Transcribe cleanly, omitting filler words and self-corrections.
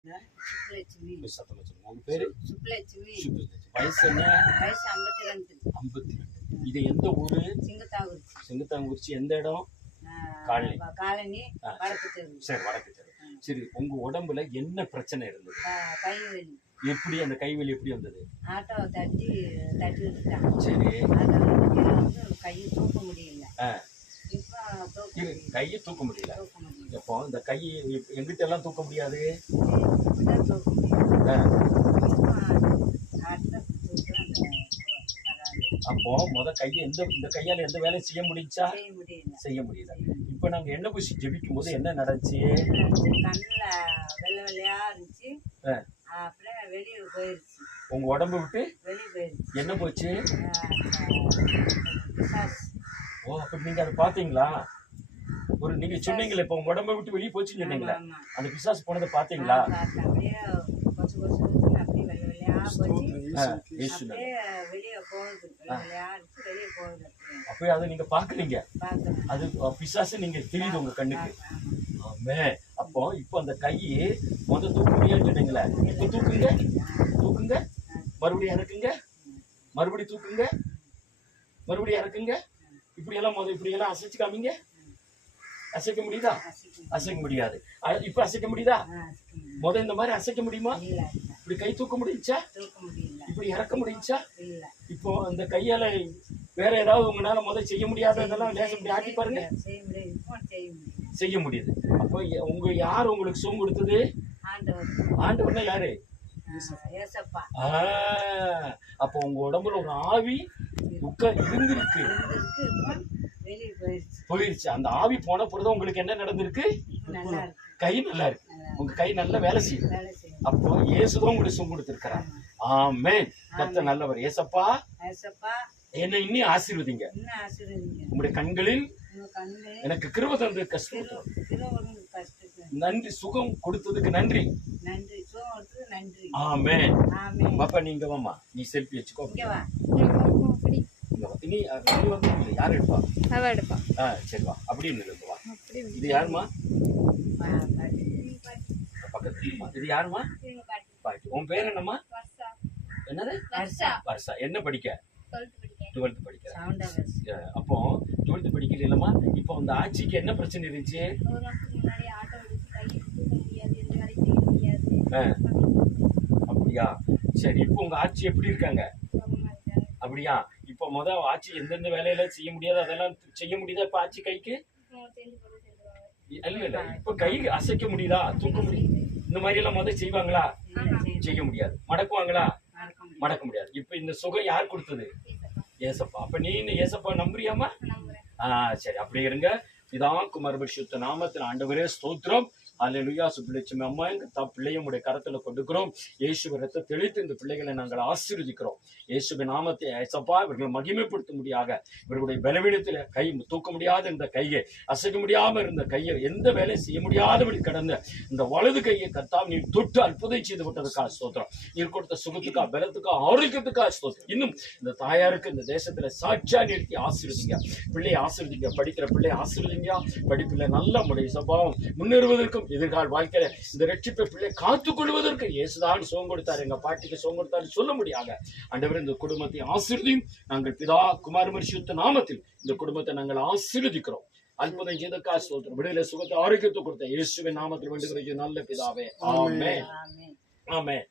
சுப்புலட்சுமி. சத்தமா சொல்லுங்க. உங்க பேரு? சுப்புலட்சுமி. சுப்புலட்சுமி. வயசு என்ன? வயசு 52. 52. இது எந்த ஊரு? சிங்கத்தாங்குறிச்சி. சிங்கத்தாங்குறிச்சி எந்த இடம்? காலனி. காலனி வடக்கு தெரு. சரி, வடக்கு தெரு. சரி, உங்க உடம்புல என்ன பிரச்சனை இருந்தது? கை வலி. எப்படி அந்த கை வலி எப்படி வந்தது? ஆட்டோவை தட்டி விட்டுட்டாங்க. சரி. அதில் வந்து கையை தூக்க முடியல. இப்போ கையை தூக்க முடியல. தூக்க முடியல. எப்போ இந்த கையை எங்கிட்ட எல்லாம் தூக்க முடியாது. இப்படிதான் தூக்க முடியல. அப்போ கையை இந்த கையால எந்த வேலையும் செய்ய முடிஞ்சா? செய்ய முடியல. இப்ப நாங்க எண்ணெய் பூசி ஜெபிக்கும் போது என்ன நடந்துச்சு? கண்ணுல வெள்ளை வெள்ளையா இருந்துச்சு. அப்படியே வெளியே போயிருச்சு. உங்க உடம்பு விட்டு வெளியே போயிருச்சு. என்ன போச்சு? ஓ, அப்படி நீங்க அதை பாத்தீங்களா? நீங்க சொன்னீங்களே இப்ப உங்க உடம்பை விட்டு வெளியே போச்சுன்னு சொன்னீங்களா? அந்த பிசாசு போனதை பாத்தீங்களா? அப்ப அதை நீங்க பாக்குறீங்க. அது பிசாசு நீங்க தெரியுது உங்க கண்ணுக்கு. ஆமே. அப்போ இப்ப அந்த கையை தூக்க முடியாதுன்னு சொன்னீங்களே, இப்ப தூக்குங்க. தூக்குங்க. மறுபடியும் இறக்குங்க. மறுபடியும் தூக்குங்க. மறுபடியும் இறக்குங்க. இப்படி எல்லாம் அசைச்சு காமிங்க. அசைக்க முடியுதா? அசைக்க முடியாது. இப்ப அசைக்க முடியுதா? இந்த மாதிரி அசைக்க முடியுமா? இப்படி கை தூக்க முடியுச்சா? இப்படி இறக்க முடியுச்சா? இப்போ அந்த கையால வேற ஏதாவது உங்களால செய்ய முடியாததெல்லாம் லேசம் இப்படி ஆட்டி பாருங்க. செய்ய முடியுது. அப்போ யார் உங்களுக்கு சுகம் கொடுத்தது? ஆண்டவர்னா யாரு? அப்போ உங்க உடம்புல ஒரு ஆவி இருந்திருக்கு, போயிருச்சு. அந்த ஆவி போன பொழுது உங்களுக்கு என்ன நடந்திருக்கு? கை நல்லா இருக்கு. உங்க கை நல்ல வேலை செய்யும். அப்போ இயேசுதான் உங்களுக்கு சுகம் கொடுத்திருக்கிறார். ஆமென். கர்த்தர் நல்லவர். ஏசப்பா, என்னை இன்னும் ஆசீர்வதிங்க. உங்களுடைய கண்களில் எனக்கு கிருபை தந்து கஷ்டம் நன்றி. சுகம் கொடுத்ததுக்கு நன்றி. ஆமென். பாப்பா நீங்க வாமா, நீ செல்ஃபி வச்சுக்கோ. நீ வந்து யார் எடுப்பா? அவ எடுப்பா. சரி வா, அப்படியே நில்லுங்க வா. இது யாருமா? பக்கத்துல. இது யாருமா? பாட்டி. உன் பேர் என்னம்மா? என்னது? வர்ஷா. என்ன படிக்க? 12th படிக்கிற. அப்போ 12th படிக்கல இல்லம்மா. இப்போ அந்த ஆட்சிக்கு என்ன பிரச்சனை இருந்துச்சு? அப்படியா? சரி, இப்போ உங்க ஆட்சி எப்படி இருக்காங்க? அப்படியா? இப்போ ஆட்சி எந்தெந்த வேலையில செய்ய முடியாது அதெல்லாம் செய்ய முடியுதா? இப்ப ஆட்சி கைக்கு இல்ல. இப்ப கை அசைக்க முடியுதா? தூக்க முடியும்? இந்த மாதிரி எல்லாம் செய்வாங்களா? செய்ய முடியாது. மடக்குவாங்களா? மடக்க முடியாது. இப்ப இந்த சுகம் யார் கொடுத்தது? ஏசப்பா. அப்ப நீ ஏசப்பா நம்புறியாமா? சரி, அப்படி இருங்க. இதான் குமார பரிசுத்த நாமத்தில் ஆண்டவரே ஸ்தோத்திரம். அல்லேலூயா. சுப்புலட்சுமி அம்மா, எங்க பிள்ளைய உடைய கரத்துல கொடுக்கிறோம். இயேசுவை ரத்த தெளித்து இந்த பிள்ளைகளை நாங்கள் ஆசீர்வதிக்கிறோம். இயேசுவை நாமத்தை ஏசப்பா இவர்களை மகிமைப்படுத்தும்படியாக இவர்களுடைய பலவீனத்துல கை தூக்க முடியாத இந்த கையை, அசைக்க முடியாம இருந்த கையை, எந்த வேலையும் செய்ய முடியாதபடி கடந்த இந்த வலது கையை கர்த்தாவே நீர் தொட்டு அற்புதம் செய்து விட்டதுக்காக ஸ்தோத்திரம். நீர் கொடுத்த சுகத்துக்கா, பலத்துக்கா, ஆரோக்கியத்துக்கா ஸ்தோத்திரம். இன்னும் இந்த தாயாருக்கு இந்த தேசத்துல சாட்சியா நிறுத்தி ஆசீர்வதிங்க. பிள்ளையை ஆசீர்வதிங்க. படிக்கிற பிள்ளையை ஆசீர்வதிங்க. படிப்புல நல்ல முறை சபாவம் முன்னேறுவதற்கும் எதிர்கால வாழ்க்கையில இந்த ரட்சிப்பை பிள்ளை காத்துக் கொள்வதற்கு இயேசுதான் சுகம் கொடுத்தார். எங்க பாட்டிக்கு சுகம் கொடுத்தாரு சொல்ல முடியாத ஆண்டவர் இந்த குடும்பத்தை ஆசீர்வதியும். நாங்கள் பிதா குமார பரிசுத்த நாமத்தில் இந்த குடும்பத்தை நாங்கள் ஆசீர்வதிக்கிறோம். அற்புதம் செய்தக்கா ஸ்தோத்திரம். விடுதலை, சுகத்தை, ஆரோக்கியத்தை கொடுத்த இயேசுவின் நாமத்தில் வேண்டுகிறோம் நல்ல பிதாவே. ஆமென். ஆமென்.